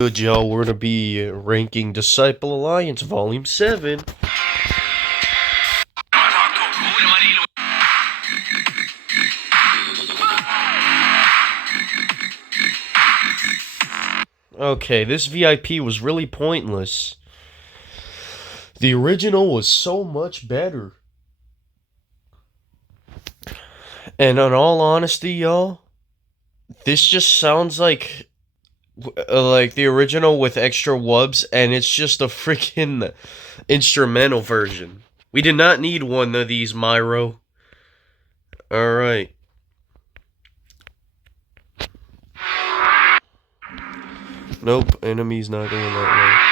Good, y'all. We're gonna be ranking Disciple Alliance Volume 7. Okay, this VIP was really pointless. The original was so much better. And in all honesty, y'all, this just sounds like the original with extra wubs, and it's just a freaking instrumental version. We did not need one of these, Myro. Alright. Nope, enemy's not going that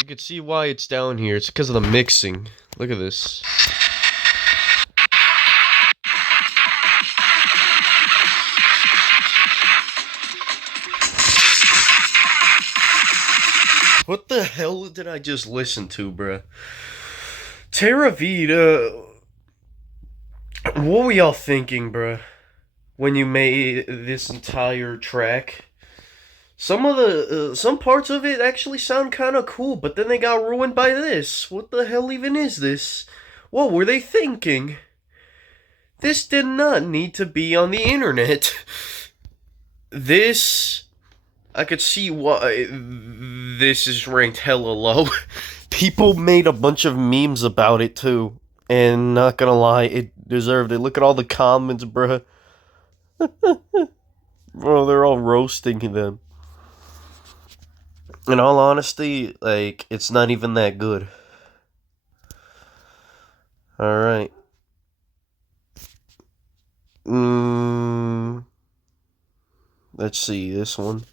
way. You can see why it's down here. It's because of the mixing. Look at this. What the hell did I just listen to, bruh? Terra Vida. What were y'all thinking, bruh, when you made this entire track? Some parts of it actually sound kind of cool, but then they got ruined by this. What the hell even is this? What were they thinking? This did not need to be on the internet. This, I could see why this is ranked hella low. People made a bunch of memes about it too, and not gonna lie, it deserved it. Look at all the comments, bruh. Bro, they're all roasting them. In all honesty, like, it's not even that good. Alright. Let's see, this one.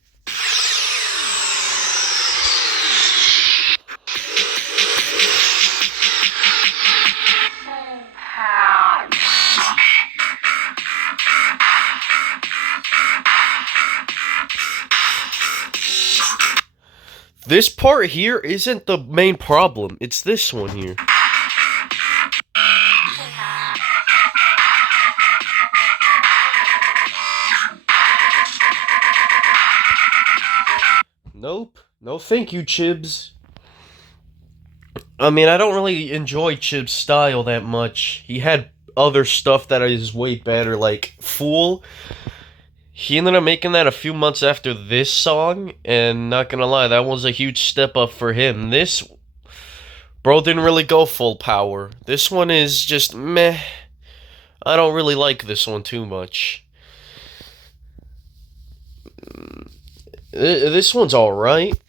This part here isn't the main problem. It's this one here. Nope. No thank you, Chibs. I mean, I don't really enjoy Chib's style that much. He had other stuff that is way better, like Fool. He ended up making that a few months after this song, and not gonna lie, that was a huge step up for him. This, bro, didn't really go full power. This one is just meh. I don't really like this one too much. This one's alright,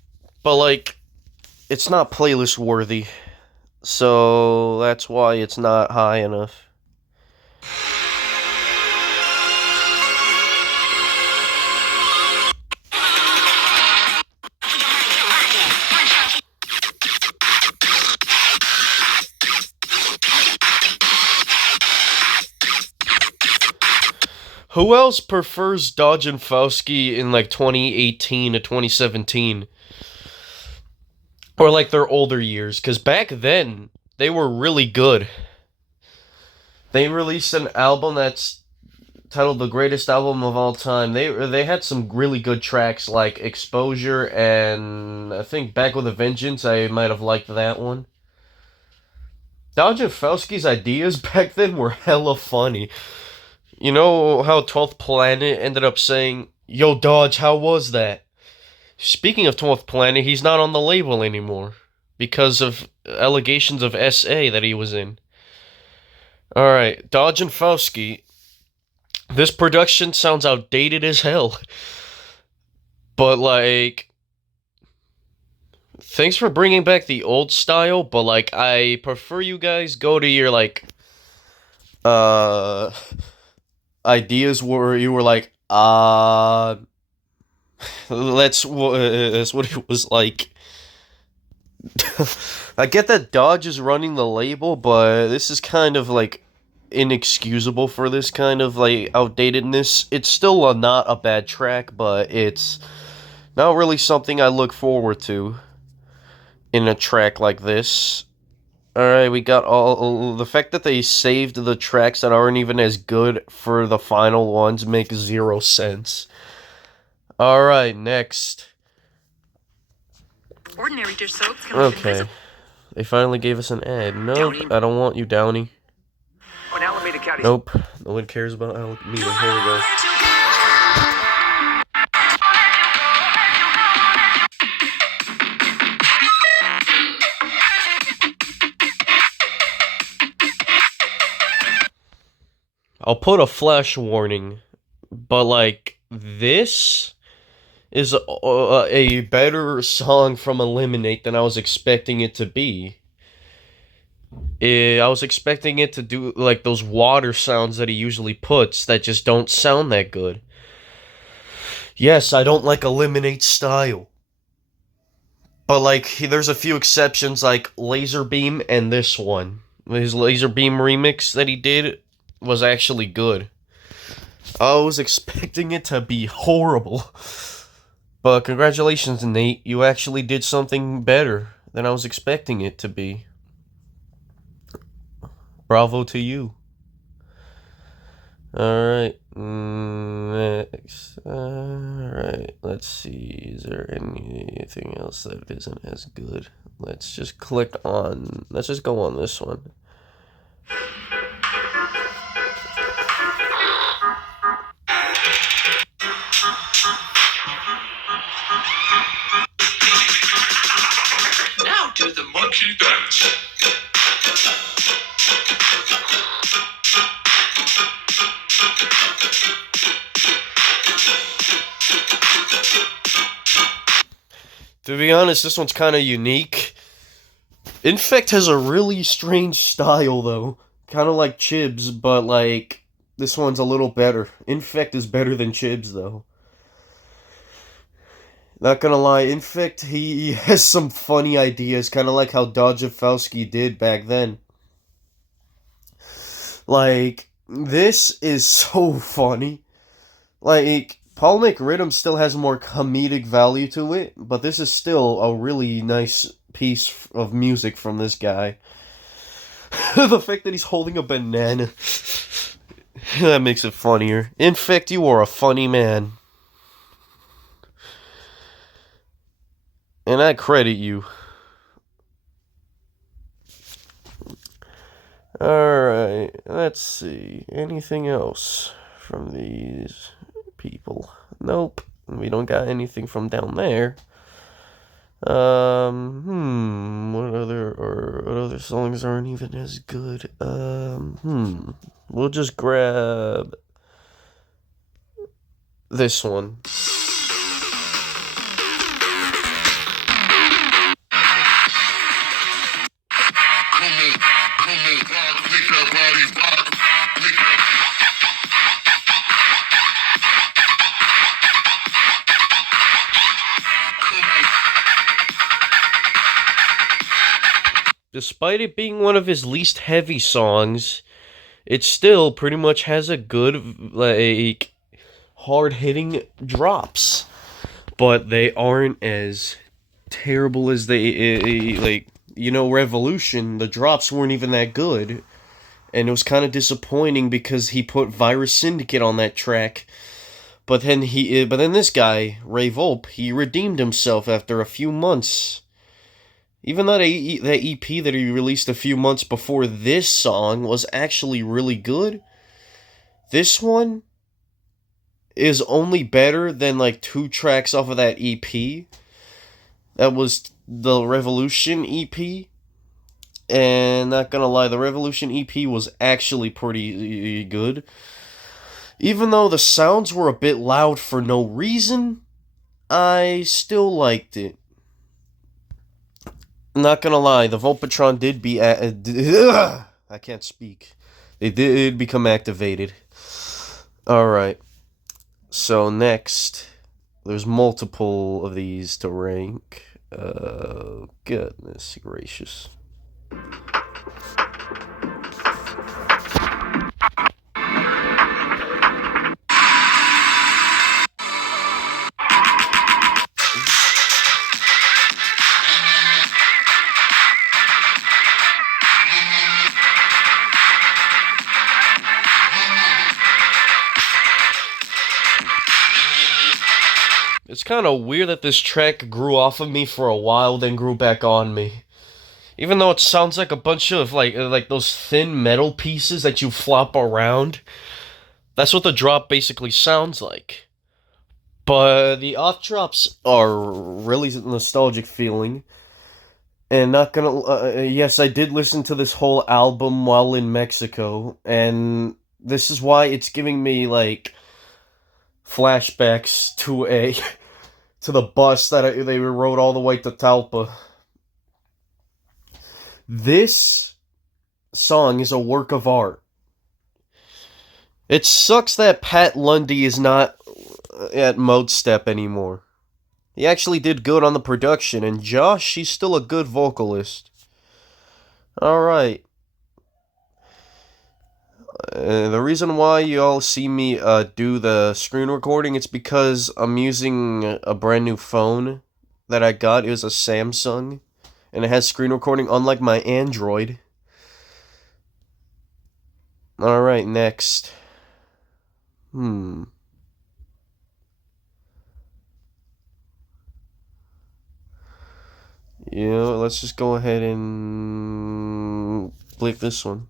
but like, it's not playlist worthy. So that's why it's not high enough. Who else prefers Dodge and Fowski in like 2018 to 2017? Or like their older years? Because back then, they were really good. They released an album that's titled The Greatest Album of All Time. They had some really good tracks like Exposure and I think Back with a Vengeance. I might have liked that one. Dodge and Fowski's ideas back then were hella funny. You know how 12th Planet ended up saying, "Yo, Dodge, how was that?" Speaking of 12th Planet, he's not on the label anymore because of allegations of SA that he was in. Alright, Dodge and Fowski. This production sounds outdated as hell. But, like, thanks for bringing back the old style, but, like, I prefer you guys go to your, like, ideas where you were like, that's what it was like. I get that Dodge is running the label, but this is kind of like inexcusable for this kind of like outdatedness. It's still not a bad track, but it's not really something I look forward to in a track like this. Alright, we got all the fact that they saved the tracks that aren't even as good for the final ones makes zero sense. Alright, next. Ordinary dish soaps can leave Okay. invisible. They finally gave us an ad. Nope, Downey. I don't want you, Downey. On Alameda County. Nope, no one cares about Alameda. Here we go. I'll put a flash warning, but like this is a better song from Eliminate than I was expecting it to be. I was expecting it to do like those water sounds that he usually puts that just don't sound that good. Yes, I don't like Eliminate style. But like there's a few exceptions like Laser Beam and this one. His Laser Beam remix that he did was actually good. I was expecting it to be horrible. But congratulations, Nate. You actually did something better than I was expecting it to be. Bravo to you. Alright. Next. Alright. Let's see. Is there anything else that isn't as good? Let's just click on. Let's just go on this one. Now do the monkey dance. To be honest, this one's kind of unique. Infect has a really strange style, though. Kind of like Chibs, but like this one's a little better. Infect is better than Chibs, though. Not gonna lie, Infect, he has some funny ideas, kind of like how Dodgefowski did back then. Like, this is so funny. Like, Paul McRhythm still has more comedic value to it, but this is still a really nice piece of music from this guy. The fact that he's holding a banana, that makes it funnier. Infect, you are a funny man. And I credit you. Alright, let's see. Anything else from these people? Nope. We don't got anything from down there. What other songs aren't even as good? We'll just grab this one. Despite it being one of his least heavy songs, it still pretty much has a good, like, hard-hitting drops. But they aren't as terrible as they, like, you know, Revolution, the drops weren't even that good. And it was kind of disappointing because he put Virus Syndicate on that track. But then this guy, Ray Volpe, he redeemed himself after a few months. Even though that EP that he released a few months before this song was actually really good, this one is only better than like 2 tracks off of that EP. That was the Revolution EP. And not gonna lie, the Revolution EP was actually pretty good. Even though the sounds were a bit loud for no reason, I still liked it. Not gonna lie, the Volpatron did be I can't speak. They did become activated. Alright. So next, there's multiple of these to rank. Goodness gracious. It's kind of weird that this track grew off of me for a while, then grew back on me. Even though it sounds like a bunch of like those thin metal pieces that you flop around. That's what the drop basically sounds like. But the off drops are really nostalgic feeling. And not gonna. Yes, I did listen to this whole album while in Mexico, and this is why it's giving me like flashbacks to a to the bus that they rode all the way to Talpa. This song is a work of art. It sucks that Pat Lundy is not at Modestep anymore. He actually did good on the production, and Josh, she's still a good vocalist. Alright. The reason why you all see me do the screen recording, it's because I'm using a brand new phone that I got. It was a Samsung, and it has screen recording, unlike my Android. Alright, next. Yeah, let's just go ahead and click this one.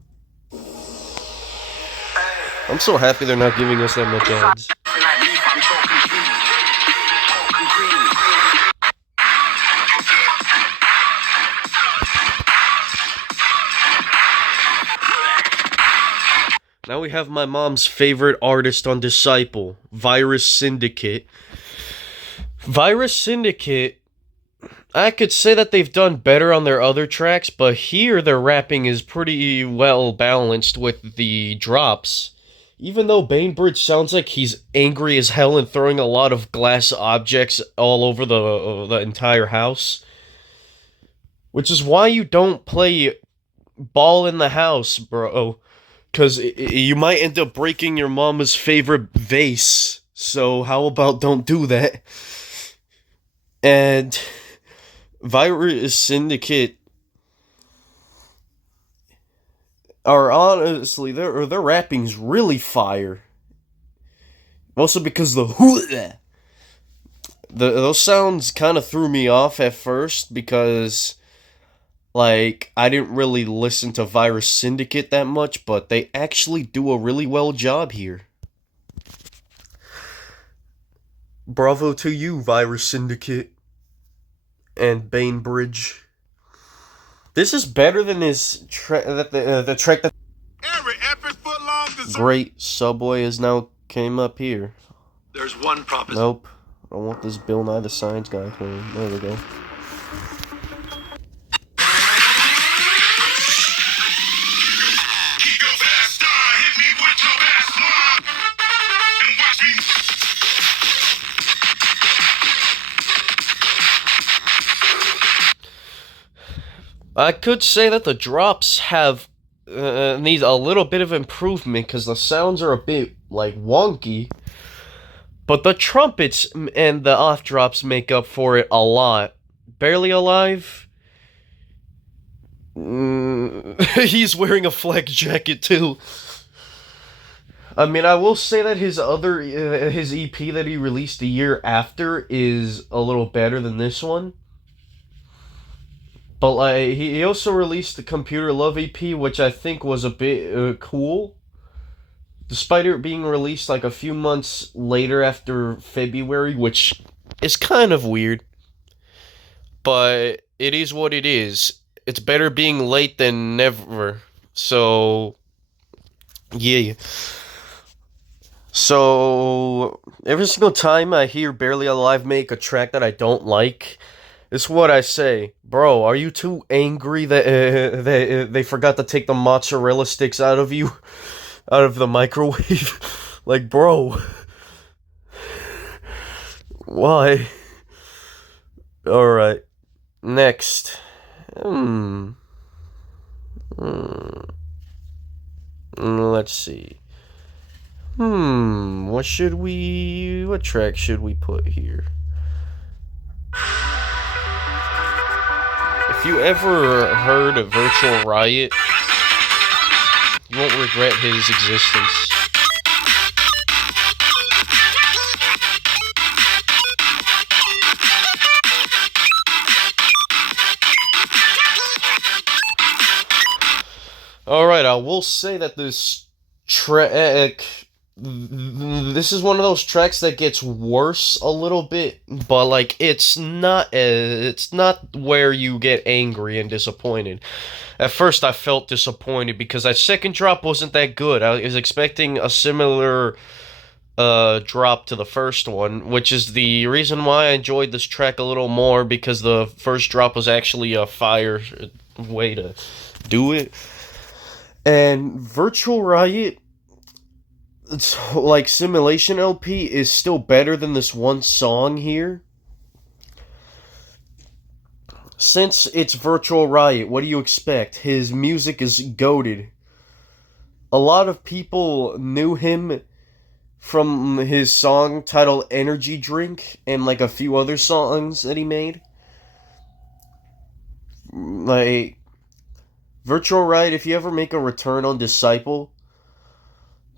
I'm so happy they're not giving us that much ads. Now we have my mom's favorite artist on Disciple, Virus Syndicate. Virus Syndicate, I could say that they've done better on their other tracks, but here their rapping is pretty well balanced with the drops. Even though Bainbridge sounds like he's angry as hell and throwing a lot of glass objects all over the entire house. Which is why you don't play Ball in the House, bro. Because you might end up breaking your mama's favorite vase. So how about don't do that? And Virus Syndicate are honestly, their rapping's really fire. Also because those sounds kind of threw me off at first because, like, I didn't really listen to Virus Syndicate that much, but they actually do a really well job here. Bravo to you, Virus Syndicate and Bainbridge. This is better than his the track that Every epic foot long Great Subway has now came up here. There's one proposition. Nope. I don't want this Bill Nye the Science Guy thing. There we go. I could say that the drops have need a little bit of improvement because the sounds are a bit like wonky, but the trumpets and the off drops make up for it a lot. Barely Alive. He's wearing a flak jacket too. I mean, I will say that his EP that he released a year after is a little better than this one. But like he also released the Computer Love EP, which I think was a bit cool. Despite it being released like a few months later after February, which is kind of weird. But it is what it is. It's better being late than never. So, yeah. So, every single time I hear Barely Alive make a track that I don't like, it's what I say. Bro, are you too angry that they forgot to take the mozzarella sticks out of you? Out of the microwave? Like, bro. Why? Alright. Next. Let's see. What track should we put here? If you ever heard of Virtual Riot, you won't regret his existence. I will say that this track, this is one of those tracks that gets worse a little bit, but like it's not where you get angry and disappointed. At first, I felt disappointed because that second drop wasn't that good. I was expecting a similar drop to the first one, which is the reason why I enjoyed this track a little more, because the first drop was actually a fire way to do it. And Virtual Riot, it's like Simulation LP, is still better than this one song here. Since it's Virtual Riot, what do you expect? His music is goated. A lot of people knew him from his song titled Energy Drink and like a few other songs that he made. Like Virtual Riot, if you ever make a return on Disciple,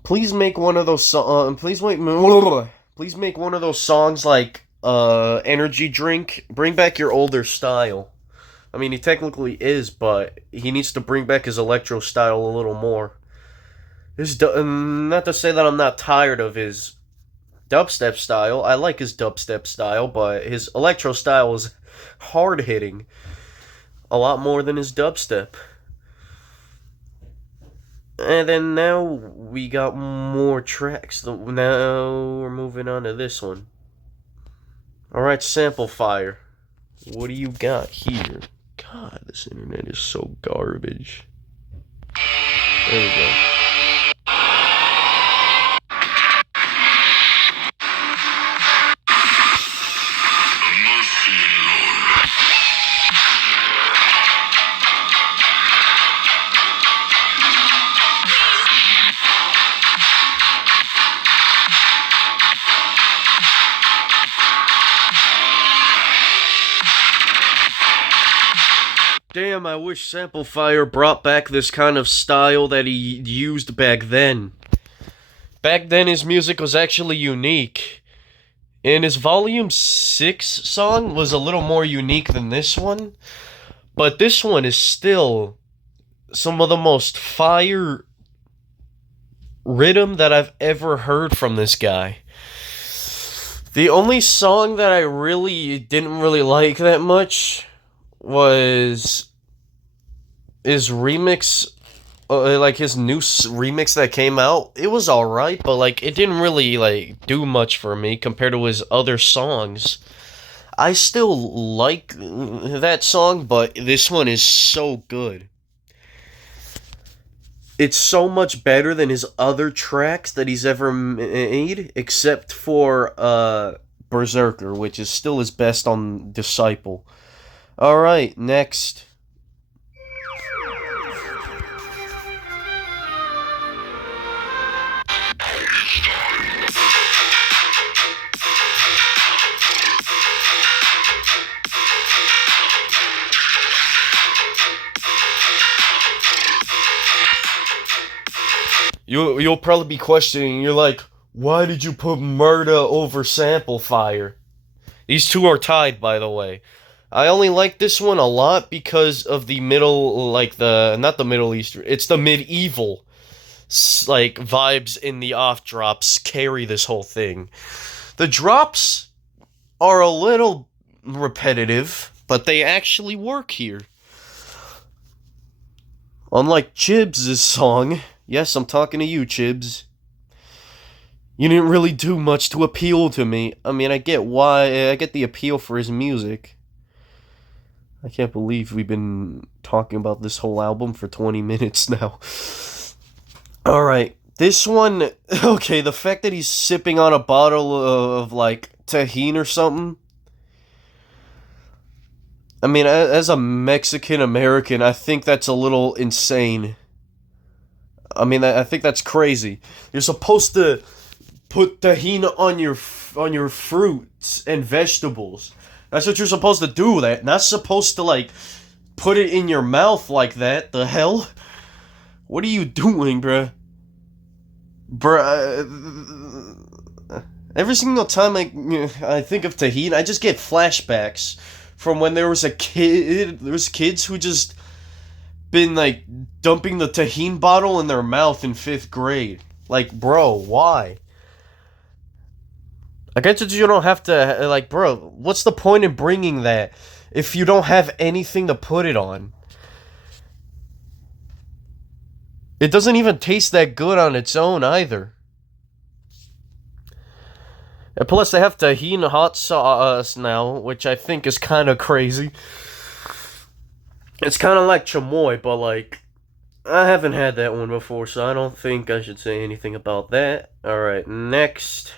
please make one of those please make one of those songs like Energy Drink. Bring back your older style. I mean, he technically is, but he needs to bring back his electro style a little more. Not to say that I'm not tired of his dubstep style. I like his dubstep style, but his electro style is hard hitting a lot more than his dubstep. And then now we got more tracks. Now we're moving on to this one. Alright, Sample Fire. What do you got here? God, this internet is so garbage. There we go. Damn, I wish Sample Fire brought back this kind of style that he used back then. Back then, his music was actually unique. And his Volume 6 song was a little more unique than this one. But this one is still some of the most fire rhythm that I've ever heard from this guy. The only song that I didn't really like that much was his remix, like his new remix that came out. It was alright, but like it didn't really like do much for me compared to his other songs. I still like that song, but this one is so good. It's so much better than his other tracks that he's ever made, except for Berserker, which is still his best on Disciple. Alright, next. You'll probably be questioning, you're like, why did you put Murda over Sample Fire? These two are tied, by the way. I only like this one a lot because of the not the Middle Eastern, it's the medieval, like, vibes in the off drops carry this whole thing. The drops are a little repetitive, but they actually work here. Unlike Chibs' song, yes, I'm talking to you, Chibs. You didn't really do much to appeal to me. I mean, I get the appeal for his music. I can't believe we've been talking about this whole album for 20 minutes now. Alright, this one, okay, the fact that he's sipping on a bottle of, like, Tajín or something. I mean, as a Mexican-American, I think that's a little insane. I mean, I think that's crazy. You're supposed to put Tajín on your fruits and vegetables. That's what you're supposed to do. Not supposed to, like, put it in your mouth like that. The hell? What are you doing, bruh? Every single time I think of Tajín, I just get flashbacks from when there was kids who just been like dumping the Tajín bottle in their mouth in 5th grade. Like, bro, why? I get that you don't have to, like, bro, what's the point in bringing that if you don't have anything to put it on? It doesn't even taste that good on its own either. And plus, they have Tajín hot sauce now, which I think is kind of crazy. It's kind of like chamoy, but, like, I haven't had that one before, so I don't think I should say anything about that. Alright, next.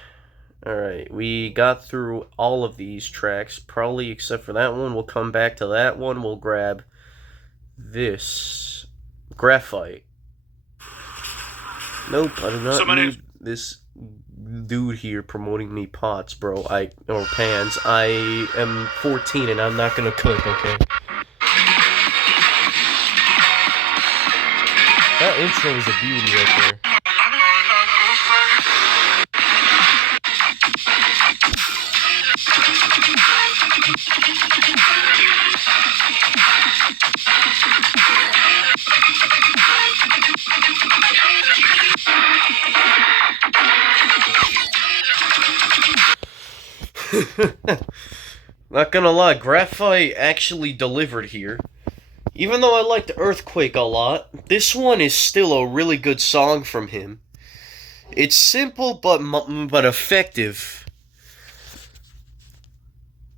Alright, we got through all of these tracks, probably except for that one. We'll come back to that one. We'll grab this. Graphite. Nope, I do not need this dude here promoting me pots, bro. Or pans. I am 14 and I'm not gonna cook, okay? That intro is a beauty right there. Not gonna lie, Graphite actually delivered here. Even though I liked Earthquake a lot, this one is still a really good song from him. It's simple but effective.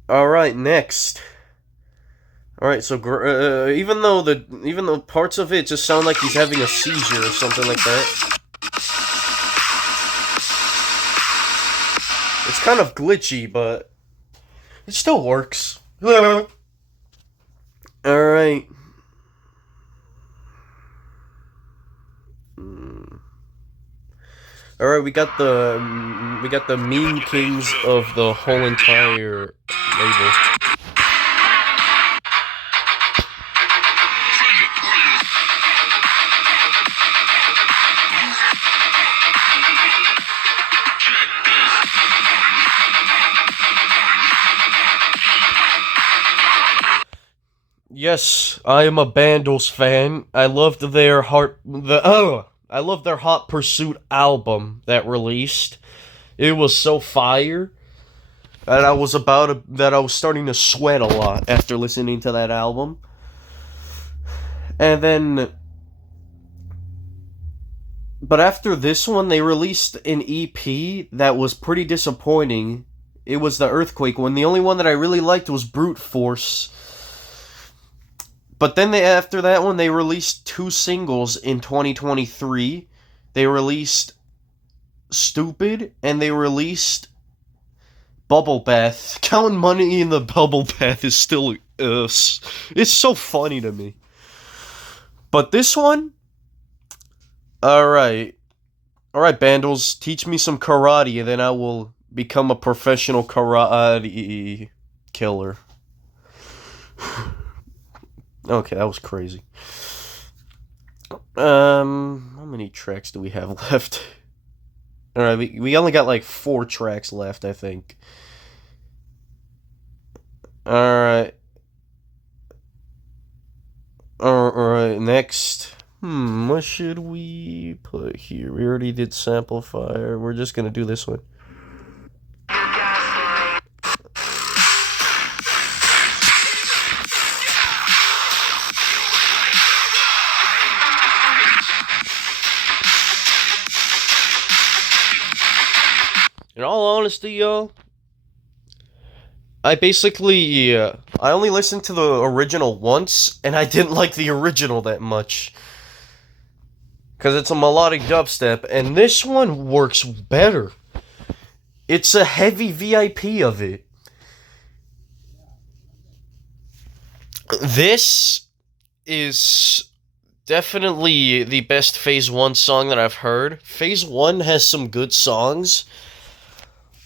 Alright, next. Alright, so even though parts of it just sound like he's having a seizure or something like that. It's kind of glitchy, but it still works. Alright. Alright, we got the meme kings of the whole entire label. Yes, I am a Bandles fan. I loved their Hot Pursuit album that released. It was so fire that I was starting to sweat a lot after listening to that album. And then, but after this one, they released an EP that was pretty disappointing. It was the Earthquake one. The only one that I really liked was Brute Force. But then after that one, they released 2 singles in 2023. They released Stupid, and they released Bubble Bath. Counting money in the Bubble Bath is still, it's so funny to me. But this one, alright, Bandles, teach me some karate, and then I will become a professional karate killer. Okay, that was crazy. How many tracks do we have left? Alright, we only got like 4 tracks left, I think. Alright. Alright, next. What should we put here? We already did Samplifier. We're just gonna do this one. In all honesty, y'all, I only listened to the original once, and I didn't like the original that much. Because it's a melodic dubstep, and this one works better. It's a heavy VIP of it. This is definitely the best Phase 1 song that I've heard. Phase 1 has some good songs,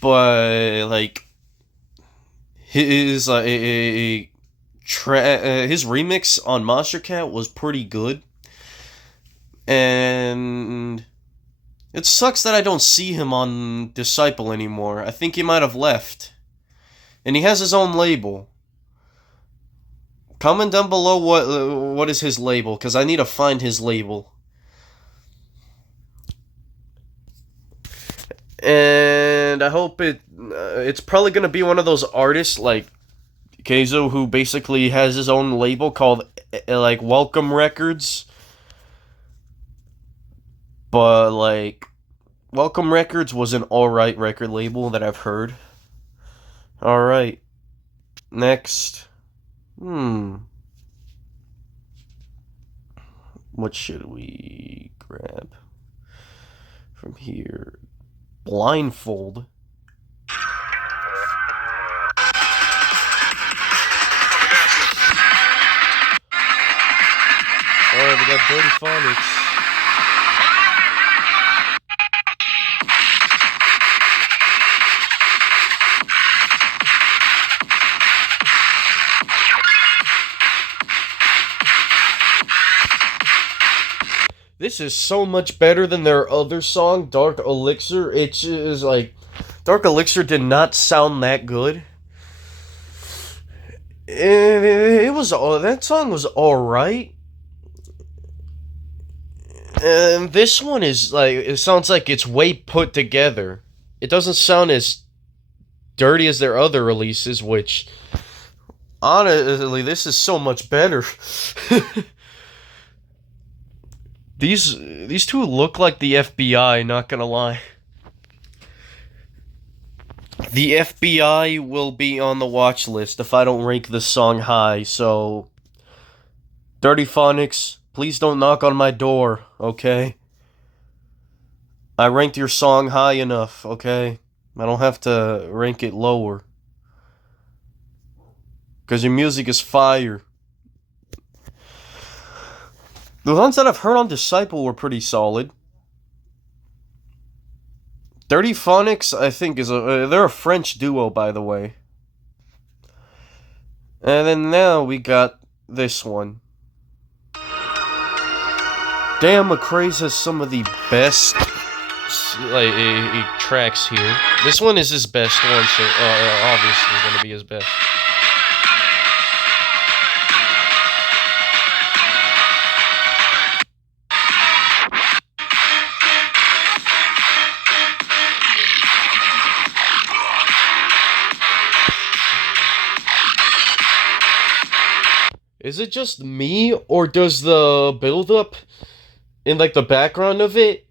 but, like, his remix on Monstercat was pretty good. And it sucks that I don't see him on Disciple anymore. I think he might have left. And he has his own label Comment down below what is his label, because I need to find his label. And I hope it's probably going to be one of those artists like Keizo, who basically has his own label called like Welcome Records. But like Welcome Records was an alright record label that I've heard. Alright. Next. What should we grab from here? Blindfold. Alright, we got Dirty Phonics. This is so much better than their other song, Dark Elixir. It is like, Dark Elixir did not sound that good. It was, that song was alright. And this one is like, it sounds like it's way put together. It doesn't sound as dirty as their other releases, which, honestly, this is so much better. These two look like the FBI, not gonna lie. The FBI will be on the watch list if I don't rank this song high, so Dirty Phonics, please don't knock on my door, okay? I ranked your song high enough, okay? I don't have to rank it lower. Because your music is fire. The ones that I've heard on Disciple were pretty solid. Dirty Phonics, I think, they're a French duo, by the way. And then now we got this one. Damn, McCrae's has some of the best tracks here. This one is his best one, so obviously going to be his best. Is it just me, or does the build-up in, like, the background of it,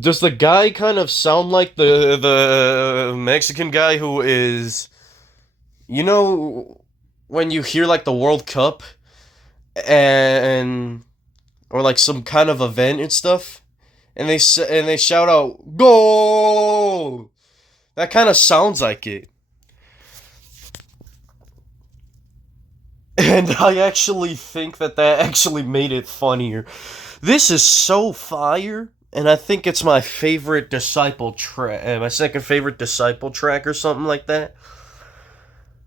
does the guy kind of sound like the Mexican guy who is, you know, when you hear, like, the World Cup, or, like, some kind of event and stuff, and they shout out, "Goal!" That kind of sounds like it. And I actually think that actually made it funnier. This is so fire, and I think it's my favorite Disciple track, my second favorite Disciple track or something like that.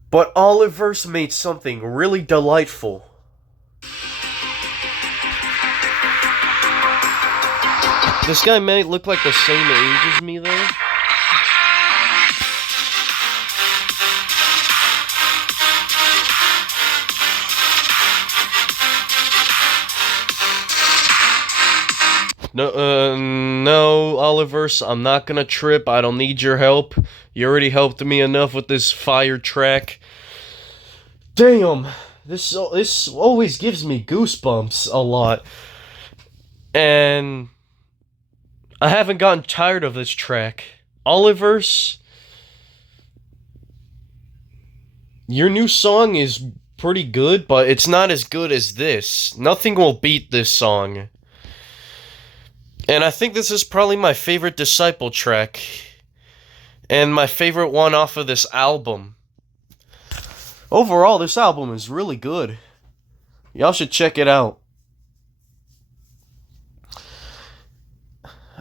But Oliverse made something really delightful. This guy may look like the same age as me, though. No, Oliverse, I'm not gonna trip. I don't need your help. You already helped me enough with this fire track. Damn, this always gives me goosebumps a lot. And I haven't gotten tired of this track. Oliverse, your new song is pretty good, but it's not as good as this. Nothing will beat this song. And I think this is probably my favorite Disciple track. And my favorite one off of this album. Overall, this album is really good. Y'all should check it out.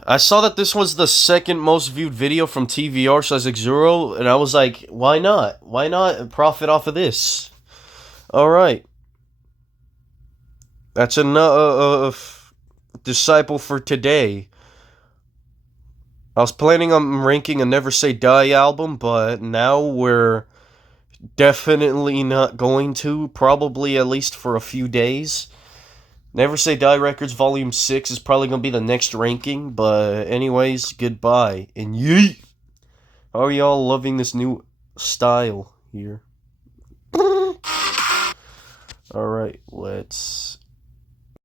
I saw that this was the second most viewed video from TVR/Xero, and I was like, why not? Why not profit off of this? Alright. That's enough. Disciple for today. I was planning on ranking a Never Say Die album, but now we're Definitely not going to. Probably at least for a few days. Never Say Die Records Volume 6 is probably going to be the next ranking. But anyways, goodbye. And yeet! How are y'all loving this new style here? Alright, let's